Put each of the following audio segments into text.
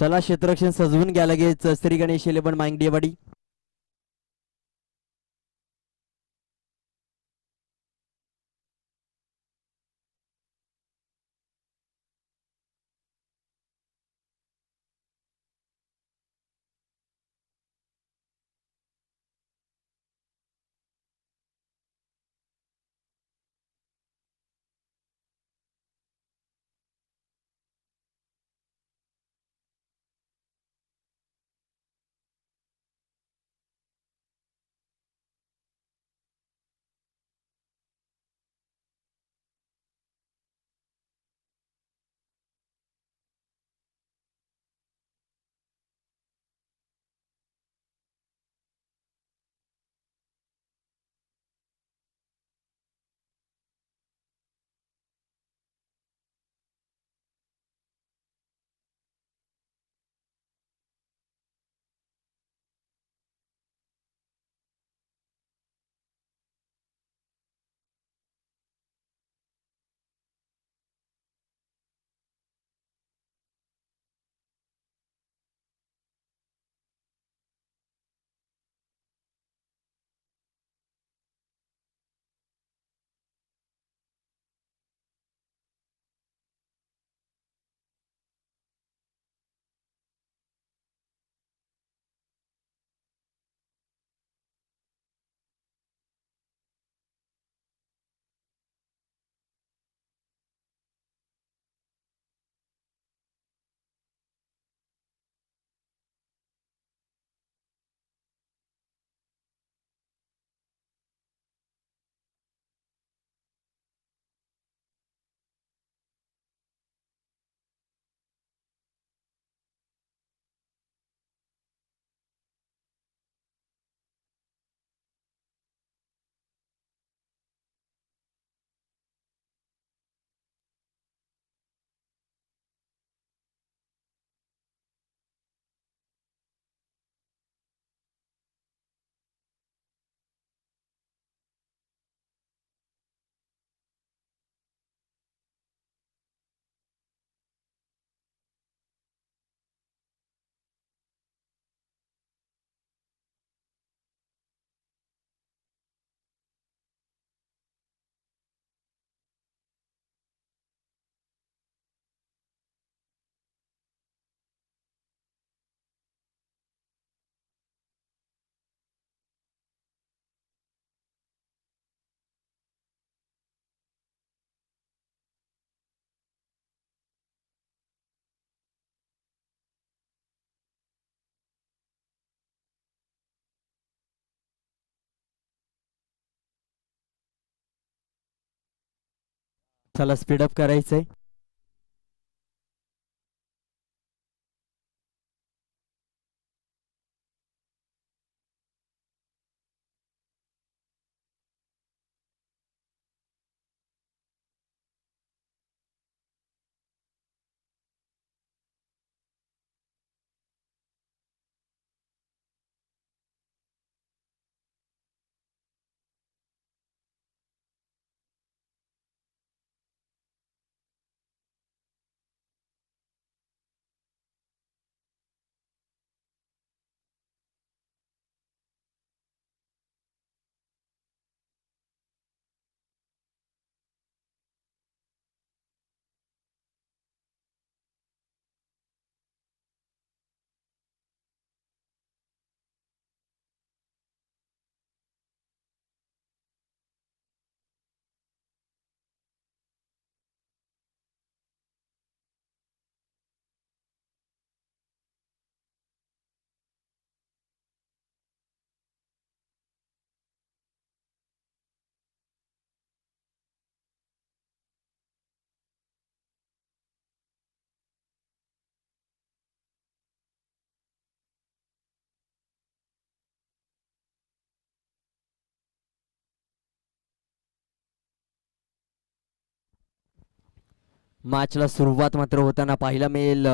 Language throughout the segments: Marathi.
चला क्षेत्ररक्षण सजवून घ्या लगेच श्री गणेश 11 मांगडीवाडी. चला स्पीडअप करायचंय. मॅचला सुरुवात मात्र होताना पाहायला मिळेल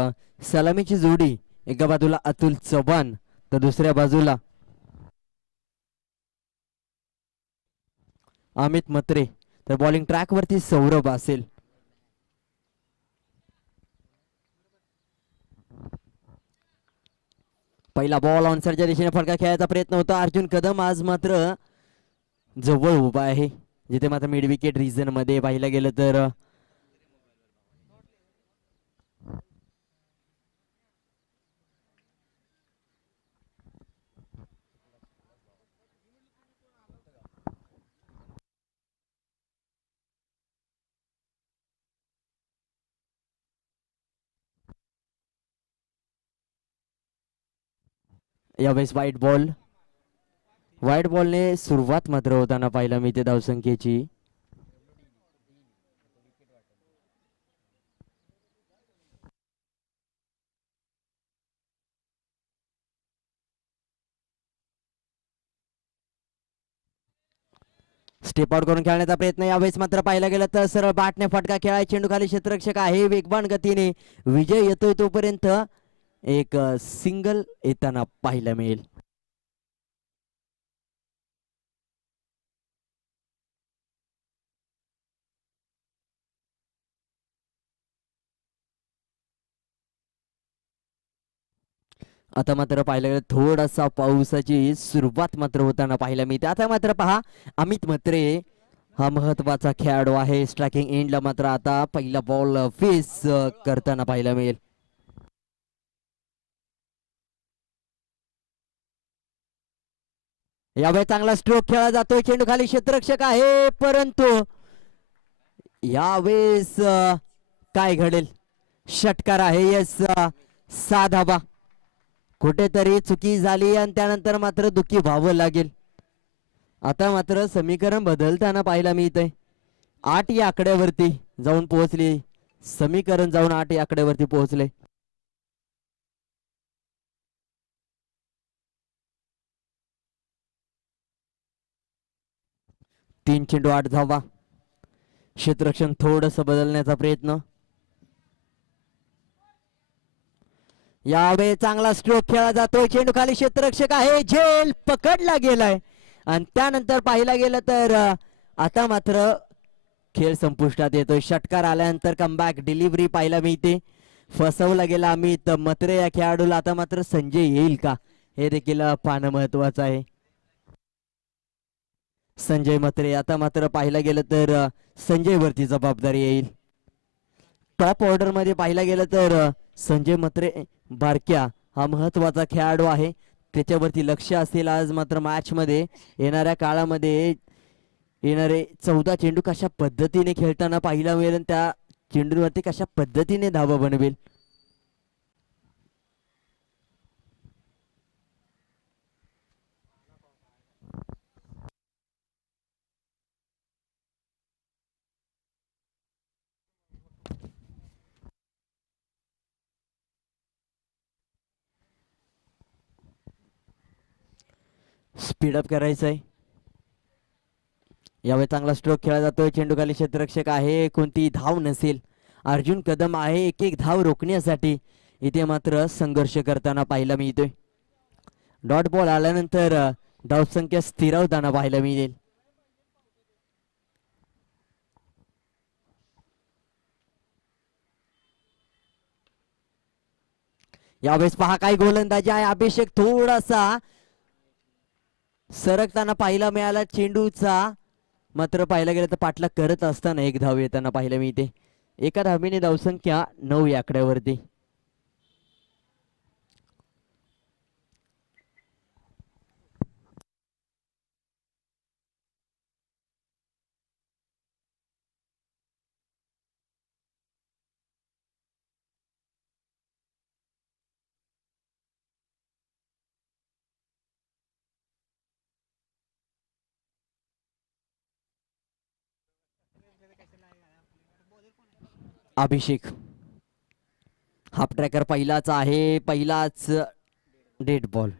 सलामीची जोडी. एका बाजूला अतुल चव्हाण तर दुसऱ्या बाजूला अमित मत्रे. तर बॉलिंग ट्रॅक वरती सौरभ असेल. पहिला बॉल ऑनसाइडच्या दिशेने फटका खेळायचा प्रयत्न होता. अर्जुन कदम आज मात्र जवळ उभा आहे, जिथे मात्र मिड विकेट रिजन मध्ये पाहिलं गेलं तर यावेळेस व्हाईट बॉलने सुरुवात मात्र होताना पाहिलं मी ते धावसंख्येची. स्टेप आउट करून खेळण्याचा प्रयत्न यावेळेस मात्र पाहिला गेला तर सरळ बॅटने फटका खेळाय. चेंडू खाली क्षेत्ररक्षक आहे, वेगवान गतीने विजय येतोय तोपर्यंत एक सिंगल येताना पाहायला मिळेल. आता मात्र पाहायला गेलं थोडासा पावसाची सुरुवात मात्र होताना पाहायला मिळते. आता मात्र पहा, अमित म्हात्रे हा महत्वाचा खेळाडू आहे. स्ट्रायकिंग एंडला मात्र आता पहिला बॉल फेस करताना पाहायला मिळेल. यावेळी चांगला स्ट्रोक खेळला जातोय. चेंडू खाली क्षेत्ररक्षक आहे, परंतु यावेळेस काय घडेल? षटकार आहे. यस, 6 धाबा. कुठेतरी चुकी झाली आणि त्यानंतर मात्र दुःखी व्हावं लागेल. आता मात्र समीकरण बदलताना पाहायला मिळतंय. 8 या आकड्यावरती जाऊन पोहोचली, समीकरण जाऊन 8 या आकड्यावरती पोहोचले. तीन चेंडू 8 धावा. क्षेत्ररक्षण थोडस बदलण्याचा प्रयत्न. यावेळी चांगला स्ट्रोक खेळला जातोय. चेंडू खाली क्षेत्ररक्षक आहे, झेल पकडला गेलाय आणि त्यानंतर पाहिला गेलं तर आता मात्र खेळ संपुष्टात येतोय. षटकार आल्यानंतर कमबॅक डिलिव्हरी पाहायला मिळते. फसवला गेला अमित म्हात्रे या खेळाडूला. आता मात्र संजय येईल का हे देखील पाहणं महत्वाचं आहे. संजय म्हात्रे, आता मात्र पाहायला गेलं तर संजय वरती जबाबदारी येईल. टॉप ऑर्डर मध्ये पाहायला गेलं तर संजय म्हात्रे बारक्या हा महत्वाचा खेळाडू आहे. त्याच्यावरती लक्ष असेल. आज मात्र मॅच मध्ये येणाऱ्या काळामध्ये येणारे 14 चेंडू कशा पद्धतीने खेळताना पाहायला मिळेल, त्या चेंडूवरती कशा पद्धतीने धावा बनवेल. स्पीडअप करायचं आहे. यावेळी चांगला स्ट्रोक खेळला जातोय. चेंडू खाली क्षेत्ररक्षक आहे, कोणती धाव नसेल. अर्जुन कदम आहे एक एक धाव रोखण्यासाठी इथे मात्र संघर्ष करताना पाहायला मिळतोय. डॉट बॉल आल्यानंतर धावसंख्या स्थिरावताना पाहायला मिळेल. यावेळेस पहा काय गोलंदाजी आहे. अभिषेक थोडासा सरकताना पाहायला मिळाला. चेंडूचा मात्र पाहायला गेलं तर पाठलाग करत असताना एक धाव येताना पाहायला मिळते. एका धावेने धावसंख्या 9 या आकड्यावरती. अभिषेक हाफ ट्रॅकर पहिलाच आहे, पहिलाच डेड बॉल.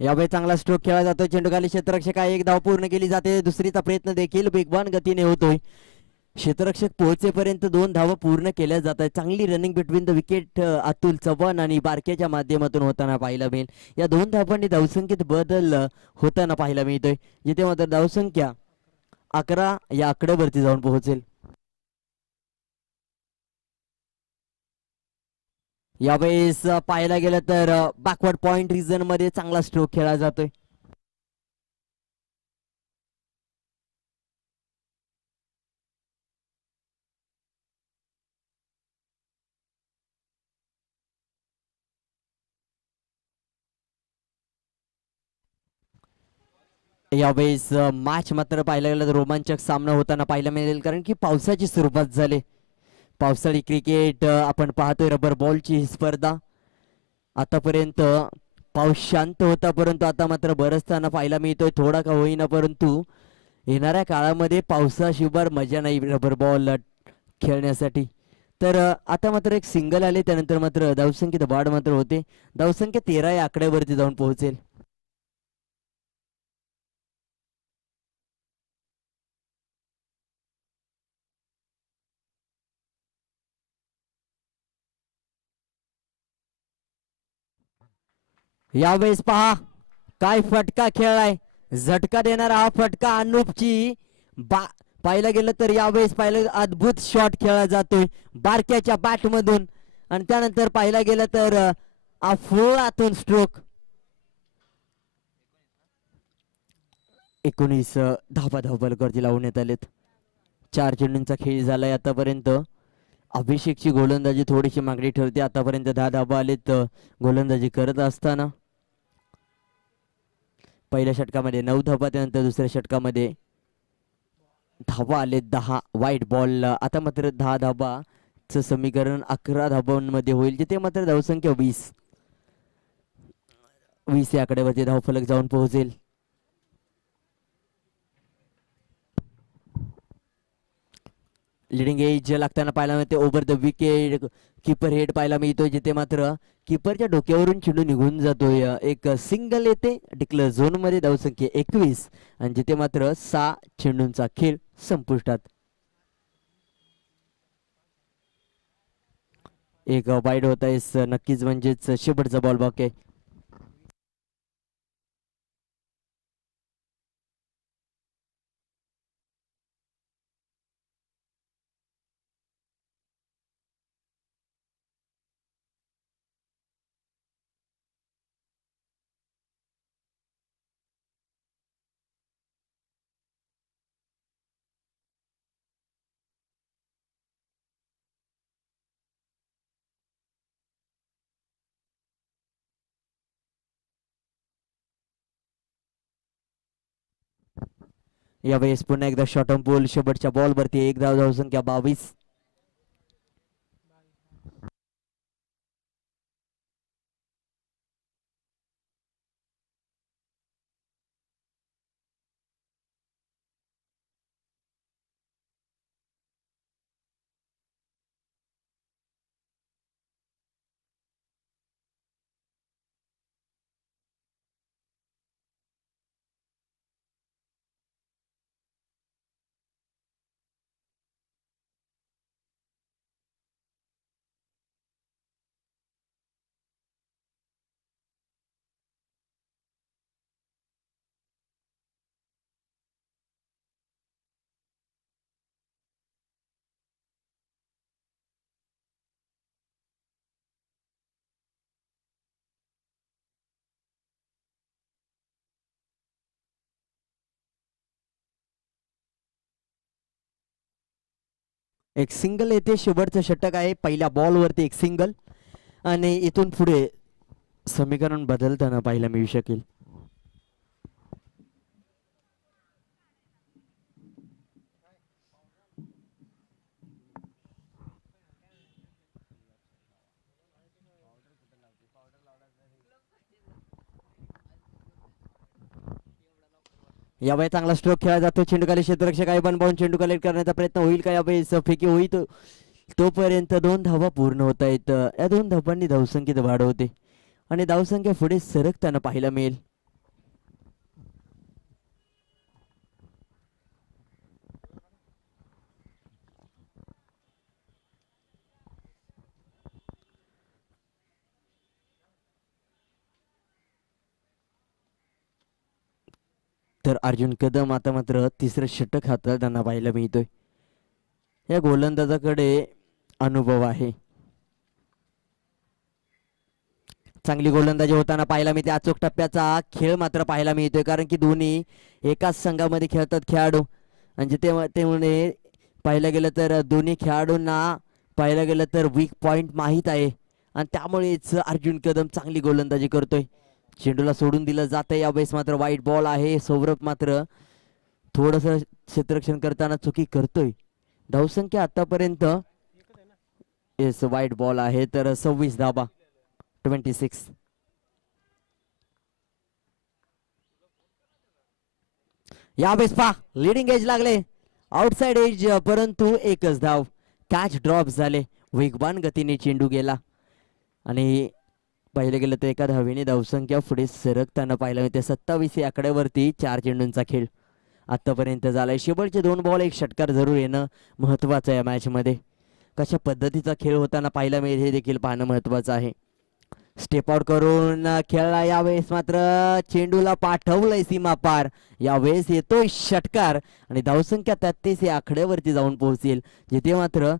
यावेळी चांगला स्ट्रोक खेळला जातोय. चेंडू खाली क्षेत्ररक्षक आहे, एक धाव पूर्ण केली जाते. दुसरीचा प्रयत्न देखील वेगवान गतीने होतोय. क्षेत्ररक्षक पोहोचेपर्यंत 2 धावा पूर्ण केल्या जात आहेत. चांगली running between the wicket Atul Chavan आणि बारकेच्या माध्यमातून होताना पाहायला मिळेल. या 2 धावांनी धावसंख्येत बदल होताना पाहायला मिळतोय, जिथे मात्र धावसंख्या 11 या आकड्यावरती जाऊन पोहोचेल. यावेळेस पाहायला गेलं तर बॅकवर्ड पॉइंट रिजन मध्ये चांगला स्ट्रोक खेळला जातोय. यावेळेस मॅच मात्र पाहायला गेलं तर रोमांचक सामना होताना पाहायला मिळेल, कारण की पावसाची सुरुवात झाली. पावसाळी क्रिकेट आपण पाहतोय, रबर बॉलची ही स्पर्धा. आतापर्यंत पाऊस शांत होता, परंतु आता मात्र बरसताना पाहायला मिळतोय, थोडा का होईना, परंतु येणाऱ्या काळामध्ये पावसाशिवाय मजा नाही रबर बॉल खेळण्यासाठी. तर आता मात्र एक सिंगल आले, त्यानंतर मात्र धावसंख्येत वाढ मात्र होते. धावसंख्या 13 या आकड्यावरती जाऊन पोहोचेल. यावेळेस पहा काय फटका खेळलाय, झटका देणारा हा फटका अनुपची पाहिलं गेलं तर यावेळेस पाहिलं अद्भुत शॉट खेळला जातोय बारक्याच्या बॅट मधून, आणि त्यानंतर पाहिलं गेलं तर अफोळातून स्ट्रोक. 19 धाबा धावफलकावरती लावण्यात आलेत. 4 चेंडूंचा खेळ झालाय आतापर्यंत. अभिषेकची गोलंदाजी थोडीशी मागणी ठरते. आतापर्यंत 10 धाबा आलेत गोलंदाजी करत असताना. पहिल्या षटकामध्ये 9 धाबा, त्यानंतर दुसऱ्या षटकामध्ये धाबा आले 10 वाईट बॉल. आता मात्र 10 धाबाचं समीकरण 11 धाबांमध्ये होईल, जिथे मात्र धावसंख्या 20 या आकड्यावरती धावफलक जाऊन पोहोचेल. लिडिंग एज लागताना पाहायला मिळते. Over the wicket keeper head पाहायला मिळतोय, जिथे मात्र किपरच्या डोक्यावरून चेंडू निघून जातोय. एक सिंगल येते डिक्लेअर झोन मध्ये, धावसंख्या 21, आणि जिथे मात्र 6 चेंडूंचा खेळ संपुष्टात. एक वाईड होत आहे नक्कीच, म्हणजेच शेवटचा बॉल बाकी आहे. यावेळेस पुन्हा एकदा शॉर्ट ऑन बॉल, शेवटच्या बॉल वरती एक धाव, धावसंख्या 22. एक सिंगल येते, शेवटचं षटक आहे. पहिल्या बॉल वरती एक सिंगल, आणि इथून पुढे समीकरण बदलताना पाहायला मिळू शकेल. यावेळी चांगला स्ट्रोक खेळला जातो. चेंडूखाली क्षेत्ररक्षक आहे, पण बॉल चेंडू कलेक्ट करण्याचा प्रयत्न होईल का यावेळेस? फेकी होईल. तोपर्यंत 2 धावा पूर्ण होत आहेत. या 2 धावांनी धावसंख्येत वाढ होते, आणि धावसंख्या पुढे सरकताना पाहायला मिळेल. तर अर्जुन कदम आता मात्र तिसरं षटक हाताळताना पाहायला मिळतोय. या गोलंदाजाकडे अनुभव आहे. चांगली गोलंदाजी होताना पाहायला मिळते. अचूक टप्प्याचा खेळ मात्र पाहायला मिळतोय, कारण की दोन्ही एकाच संघामध्ये खेळतात खेळाडू. म्हणजे त्यामुळे पाहायला गेलं तर दोन्ही खेळाडूंना पाहायला गेलं तर वीक पॉइंट माहीत आहे, आणि त्यामुळेच अर्जुन कदम चांगली गोलंदाजी करतोय. चेंडूला सोडून दिलं जातंय. यावेळेस मात्र वाईट बॉल आहे. सौरभ मात्र थोडस क्षेत्ररक्षण करताना चुकी करतोय. धावसंख्या आतापर्यंत येस वाईट बॉल आहे, तर 26 धाबा 26. यावेळेस पा लिडिंग एज लागले, आउटसाइड एज, परंतु एकच धाव. कॅच ड्रॉप झाले. वेगवान गतीने चेंडू गेला आणि पाहिलं गेलं तर एका धावेने धावसंख्या पुढे सरकताना पाहिलं मिळते. 27 या आकड्यावरती 4 चेंडूंचा खेळ आतापर्यंत झालाय. शेवटचे 2 बॉल एक षटकार जरूर येणं महत्वाचं आहे. या मॅच मध्ये कशा पद्धतीचा खेळ होताना पाहायला मिळेल हे देखील पाहणं महत्वाचं आहे. स्टेप आउट करून खेळला. यावेळेस मात्र चेंडूला पाठवलंय सीमा पार. यावेळेस येतोय षटकार आणि धावसंख्या 33 या आकड्यावरती जाऊन पोहोचेल, जिथे मात्र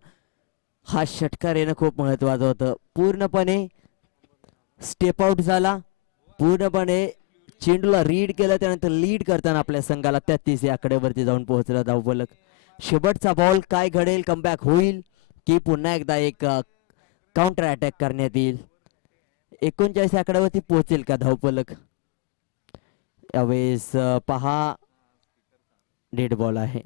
हा षटकार येणं खूप महत्वाचं होतं. पूर्णपणे स्टेप आउट झाला, पूर्णपणे चेंडूला रीड केलं, त्यानंतर लीड करताना आपल्या संघाला 33 या आकड्यावरती जाऊन पोहोचला धावफलक. शेवटचा बॉल काय घडेल, कमबॅक होईल की पुन्हा एकदा एक काउंटर अटॅक करण्यात येईल. 39 आकड्यावरती पोहोचेल का धावफलक. यावेळेस पहा डेड बॉल आहे.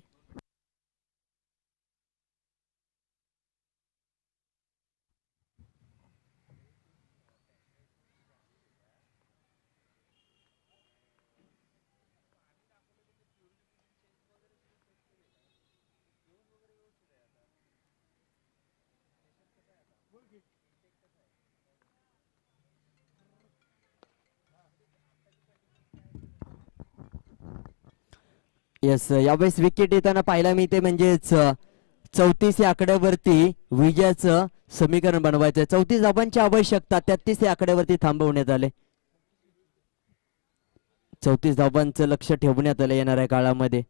येस, यावेळेस विकेट येताना पाहायला मिळते, म्हणजेच 34 या आकड्यावरती विजयाचं समीकरण बनवायचं. 34 धावांची आवश्यकता, 33 या आकड्यावरती थांबवण्यात आले. 34 धावांचं लक्ष ठेवण्यात आलं येणाऱ्या काळामध्ये.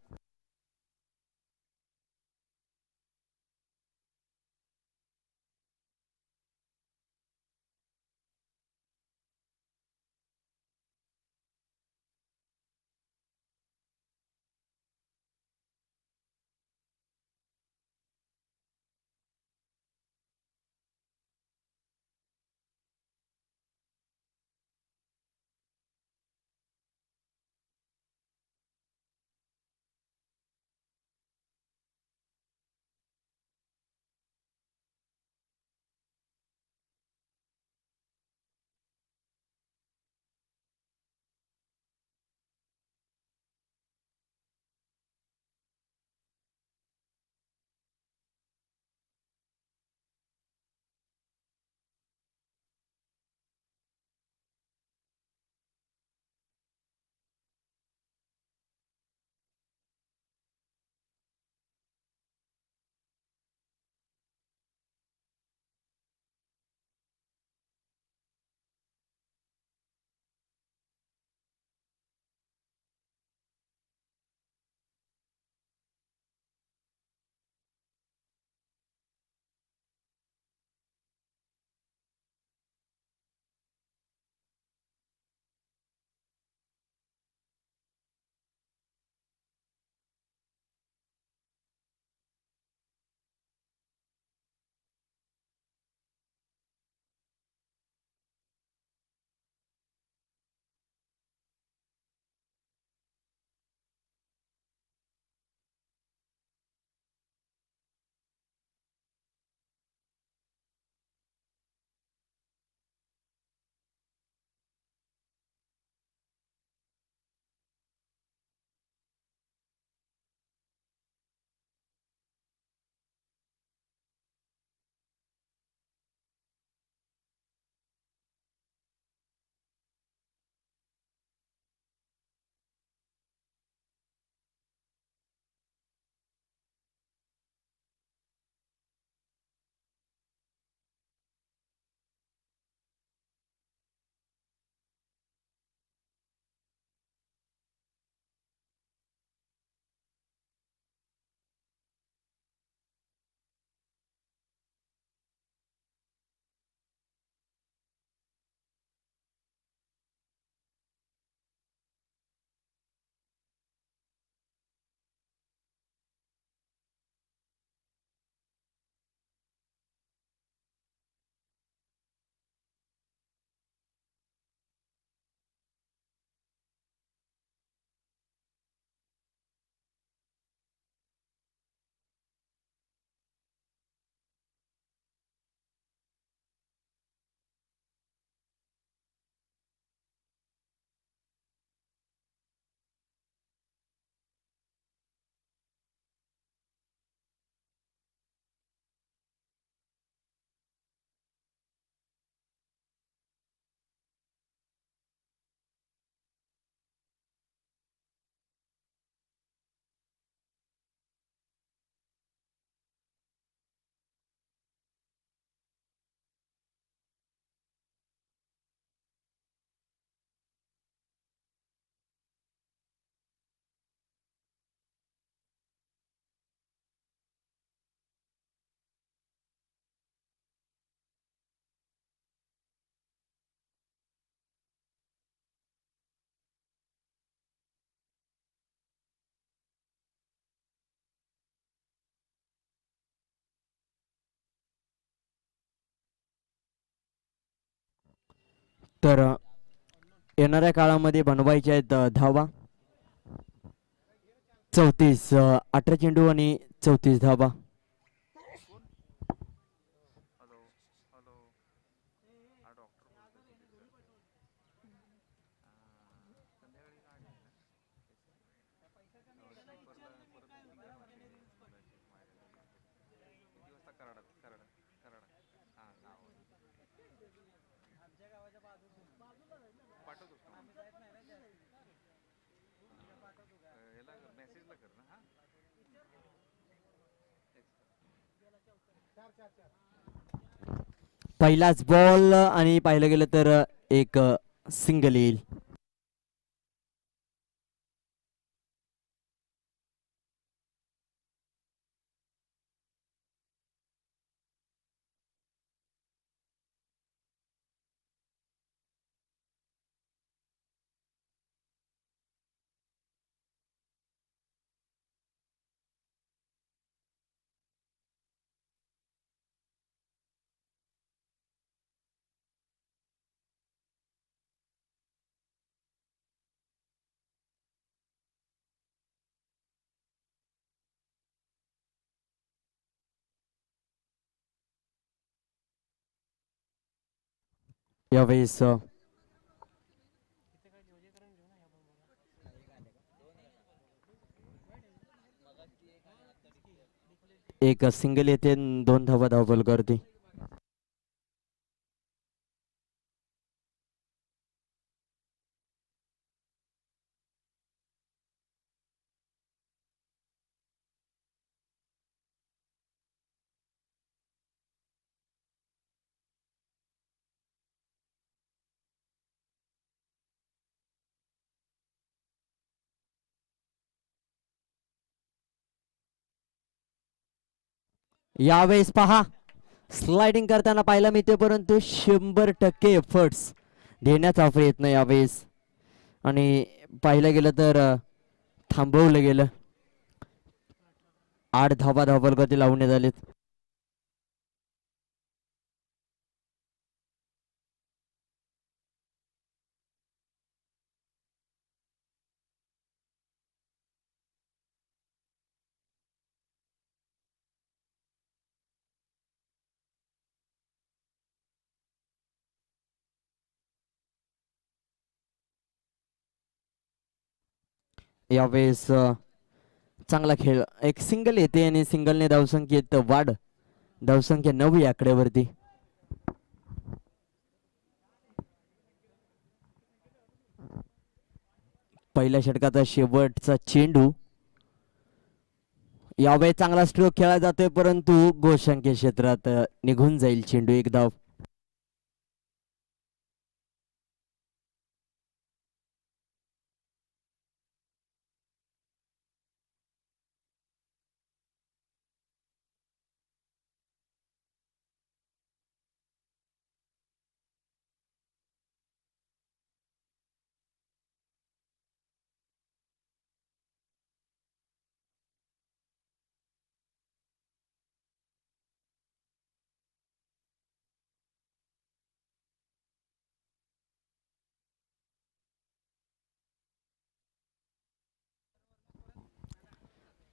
तर येणाऱ्या काळामध्ये बनवायच्या आहेत धावा 34 18 चेंडू आणि 34 धावा. पहिलाच बॉल आणि पाहिलं गेलं तर एक सिंगल येईल. यावेळेस एक सिंगल येते 2 धावा धावबल करते. यावेळेस पहा स्लाइडिंग करताना पाहायला मिळते परंतु 100% एफर्ट्स देण्याचा प्रयत्न यावेळेस आणि पाहिलं गेलं तर थांबवलं गेलं. 8 धावा धावबल गती लावण्यात आलेत. यावेळेस चांगला खेळ एक सिंगल येते आणि सिंगलने धावसंख्येत वाढ धावसंख्या 9 या आकड्यावरती. पहिल्या षटकाचा शेवटचा चेंडू यावेळेस चांगला स्ट्रोक खेळला जातोय परंतु गोसंख्य क्षेत्रात निघून जाईल चेंडू. एक धाव.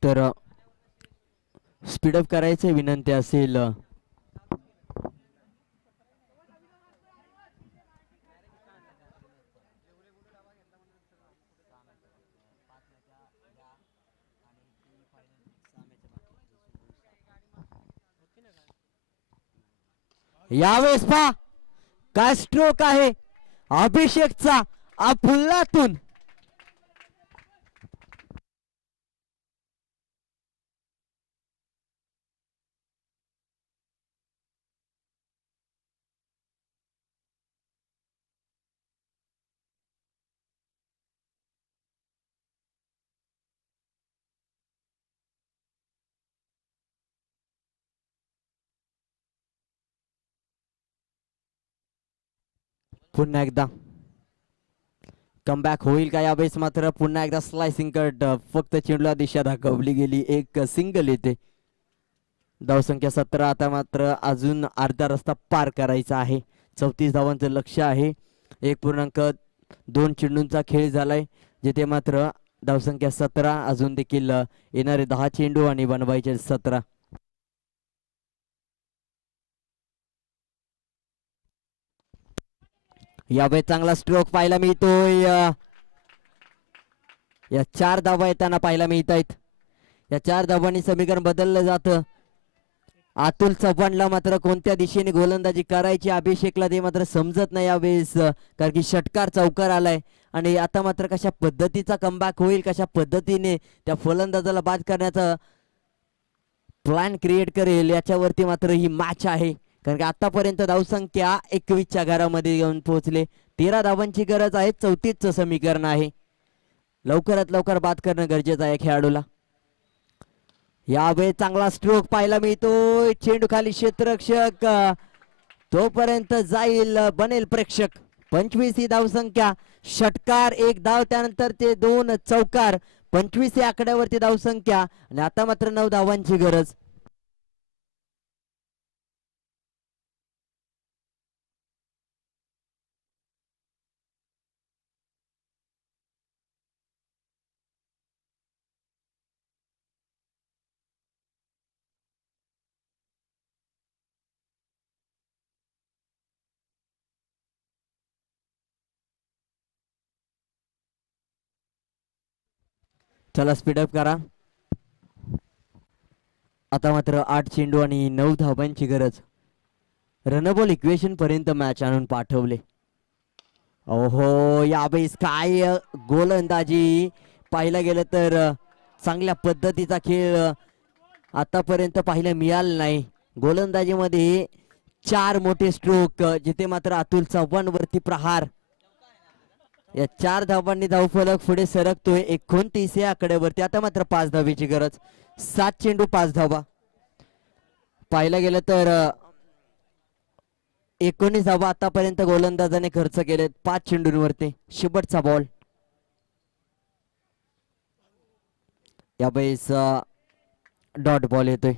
तर स्पीडअप करायचे विनंती असेल. यावेळेस पहा काय स्ट्रोक आहे अभिषेकचा अफुल्लातून. पुन्हा एकदा कमबॅक होईल का यावेळेस मात्र पुन्हा एकदा स्लायसिंग कट फक्त चेंडूला दिशा दाखवली गेली. एक सिंगल येते. धावसंख्या 17. आता मात्र अजून अर्धा रस्ता पार करायचा आहे. 34 धावांचं लक्ष आहे 1.2 चेंडूंचा खेळ झालाय, जिथे मात्र धावसंख्या 17, अजून देखील येणारे 10 चेंडू आणि बनवायचे 17. यावेळी चांगला स्ट्रोक पाहायला मिळतोय. या 4 धावा येताना पाहायला मिळत आहेत. या 4 धावांनी समीकरण बदललं जातं. अतुल चव्हाणला मात्र कोणत्या दिशेने गोलंदाजी करायची, अभिषेकला ते मात्र समजत नाही यावेळेस, कारण की षटकार चौकार आलाय. आणि आता मात्र कशा पद्धतीचा कमबॅक होईल, कशा पद्धतीने त्या फलंदाजाला बाद करण्याचा प्लॅन क्रिएट करेल, याच्यावरती मात्र ही मॅच आहे. कारण की आतापर्यंत धावसंख्या 21च्या घरामध्ये येऊन पोहोचले. 13 धावांची गरज आहे. 34चं समीकरण आहे. लवकरात लवकर बाद करणं गरजेचं आहे खेळाडूला. यावेळी चांगला स्ट्रोक पाहायला मिळतोय. चेंडू खाली क्षेत्ररक्षक तोपर्यंत जाईल, बनेल प्रेक्षक. 25 ही धावसंख्या. षटकार 1 धाव, त्यानंतर ते 2 चौकार. 25 या आकड्यावरती धावसंख्या आणि आता मात्र 9 धावांची गरज. चला स्पीडअप करा. आता मात्र 8 चेंडू आणि 9 धावांची गरज. रनबॉल इक्वेशन पर्यंत मॅच आणून पाठवले. ओहो, यावेळेस काय गोलंदाजी पाहायला गेलं तर चांगल्या पद्धतीचा खेळ आतापर्यंत पाहायला मिळाला नाही. गोलंदाजीमध्ये 4 मोठे स्ट्रोक, जिथे मात्र अतुल चव्हाण वरती प्रहार. या 4 धावांनी धावफलक पुढे सरकतोय 29 या आकड्यावरती. आता मात्र 5 धावेची गरज. 7 चेंडू 5 धावा. पाहायला गेलं तर 19 धावा आतापर्यंत गोलंदाजाने खर्च केले 5 चेंडूंवरती. शेवटचा बॉल. यावेळेस डॉट बॉल येतोय.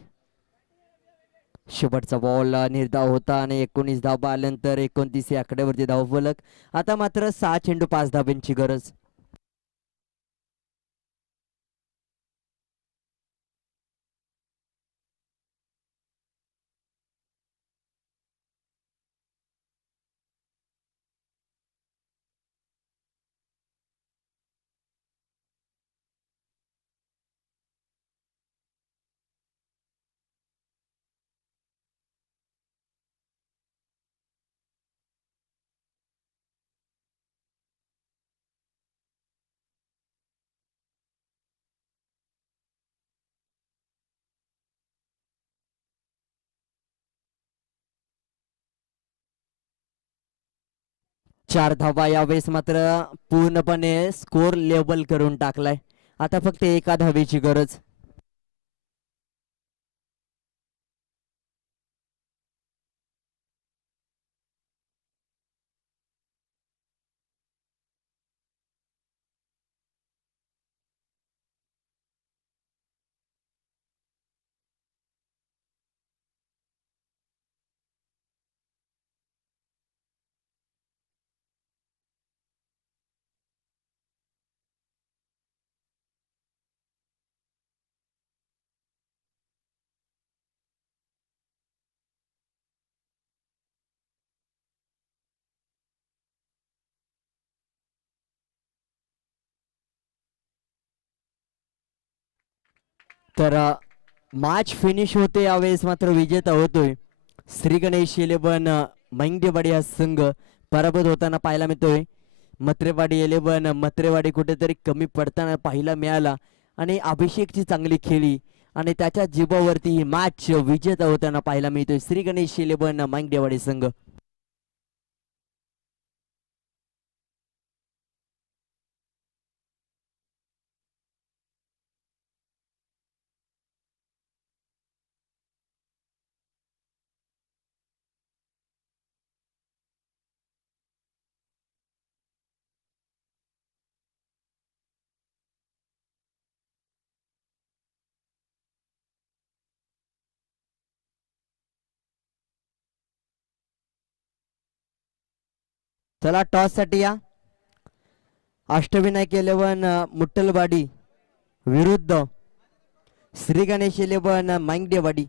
शेवटचा बॉल निर्धाव होता आणि 19 धावा आल्यानंतर 29 या आकड्यावरती धावफलक. आता मात्र 6 चेंडू 5 धाब्यांची गरज. चार धावा. यावेळेस मात्र पूर्णपणे स्कोर लेवल करून टाकलाय. आता फक्त एका धावेची गरज. तर मॅच फिनिश होते. यावेळेस मात्र विजेता होतोय श्री गणेश 11 मैंगदेवाडी हा संघ. पराभूत होताना पाहायला मिळतोय मत्रेवाडी 11. मत्रेवाडी कुठेतरी कमी पडताना पाहायला मिळाला आणि अभिषेकची चांगली खेळी आणि त्याच्या जीवावरती ही मॅच विजेता होताना पाहायला मिळतोय श्री गणेश 11 मैंगदेवाडी संघ. चला टॉस साठी या. अष्टविनायक 11 मुट्टलवाडी विरुद्ध श्री गणेश 11 मांगडेवाडी.